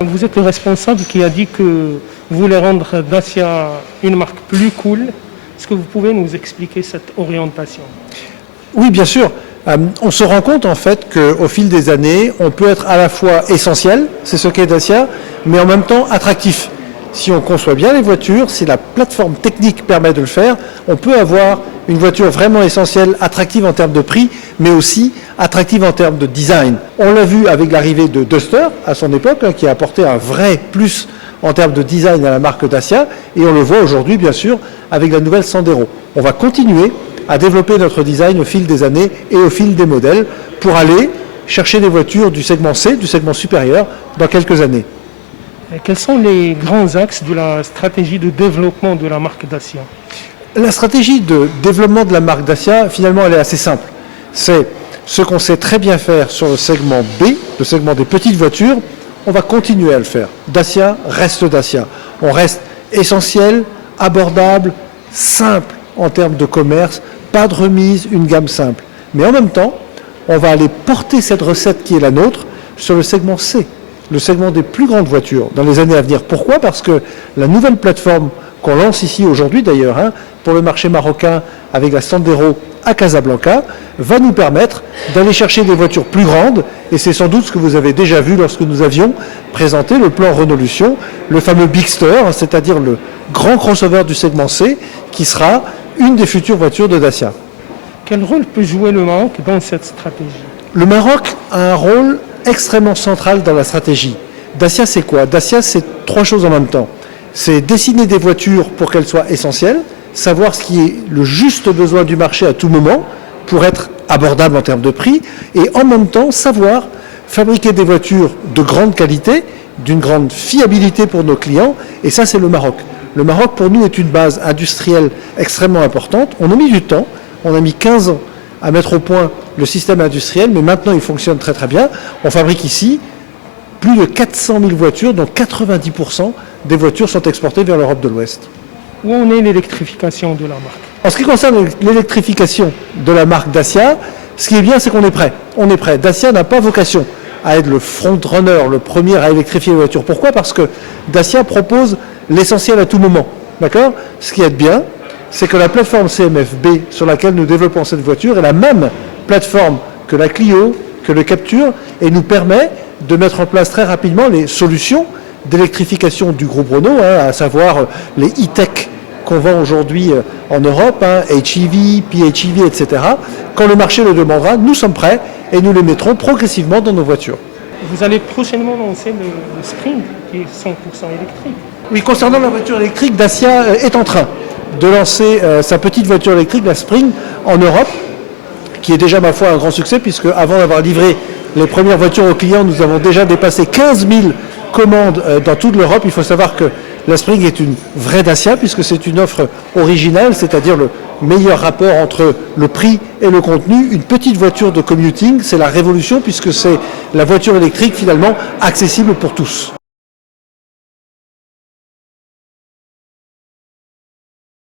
Vous êtes le responsable qui a dit que vous voulez rendre Dacia une marque plus cool. Est-ce que vous pouvez nous expliquer cette orientation? Oui, bien sûr. On se rend compte en fait qu'au fil des années, on peut être à la fois essentiel, c'est ce qu'est Dacia, mais en même temps attractif. Si on conçoit bien les voitures, si la plateforme technique permet de le faire, on peut avoir une voiture vraiment essentielle, attractive en termes de prix, mais aussi attractive en termes de design. On l'a vu avec l'arrivée de Duster à son époque, qui a apporté un vrai plus en termes de design à la marque Dacia, et on le voit aujourd'hui bien sûr avec la nouvelle Sandero. On va continuer à développer notre design au fil des années et au fil des modèles pour aller chercher des voitures du segment C, du segment supérieur, dans quelques années. Et quels sont les grands axes de la stratégie de développement de la marque Dacia? La stratégie de développement de la marque Dacia, finalement, elle est assez simple. C'est ce qu'on sait très bien faire sur le segment B, le segment des petites voitures, on va continuer à le faire. Dacia reste Dacia. On reste essentiel, abordable, simple en termes de commerce, pas de remise, une gamme simple. Mais en même temps, on va aller porter cette recette qui est la nôtre sur le segment C, le segment des plus grandes voitures dans les années à venir. Pourquoi? Parce que la nouvelle plateforme qu'on lance ici aujourd'hui d'ailleurs, pour le marché marocain avec la Sandero à Casablanca, va nous permettre d'aller chercher des voitures plus grandes, et c'est sans doute ce que vous avez déjà vu lorsque nous avions présenté le plan Renaulution, le fameux Bigster, c'est-à-dire le grand crossover du segment C, qui sera une des futures voitures de Dacia. Quel rôle peut jouer le Maroc dans cette stratégie? Le Maroc a un rôle extrêmement central dans la stratégie. Dacia, c'est quoi? Dacia, c'est trois choses en même temps. C'est dessiner des voitures pour qu'elles soient essentielles, savoir ce qui est le juste besoin du marché à tout moment pour être abordable en termes de prix, et en même temps savoir fabriquer des voitures de grande qualité, d'une grande fiabilité pour nos clients, et ça c'est le Maroc. Le Maroc pour nous est une base industrielle extrêmement importante. On a mis du temps, on a mis 15 ans à mettre au point le système industriel, mais maintenant il fonctionne très très bien. On fabrique ici plus de 400 000 voitures, dont 90% des voitures sont exportées vers l'Europe de l'Ouest. Où en est l'électrification de la marque? En ce qui concerne l'électrification de la marque Dacia, ce qui est bien, c'est qu'on est prêt. On est prêt. Dacia n'a pas vocation à être le front-runner, le premier à électrifier les voitures. Pourquoi? Parce que Dacia propose l'essentiel à tout moment. D'accord? Ce qui est bien, c'est que la plateforme CMF-B sur laquelle nous développons cette voiture est la même plateforme que la Clio, que le Captur, et nous permet de mettre en place très rapidement les solutions d'électrification du groupe Renault, à savoir les e-tech qu'on vend aujourd'hui en Europe, HEV, PHEV, etc. Quand le marché le demandera, nous sommes prêts et nous les mettrons progressivement dans nos voitures. Vous allez prochainement lancer le Spring, qui est 100% électrique. Oui, concernant la voiture électrique, Dacia est en train de lancer sa petite voiture électrique, la Spring, en Europe, qui est déjà, ma foi, un grand succès, puisque avant d'avoir livré les premières voitures aux clients, nous avons déjà dépassé 15 000 commandes dans toute l'Europe. Il faut savoir que la Spring est une vraie Dacia, puisque c'est une offre originale, c'est-à-dire le meilleur rapport entre le prix et le contenu. Une petite voiture de commuting, c'est la révolution, puisque c'est la voiture électrique finalement accessible pour tous.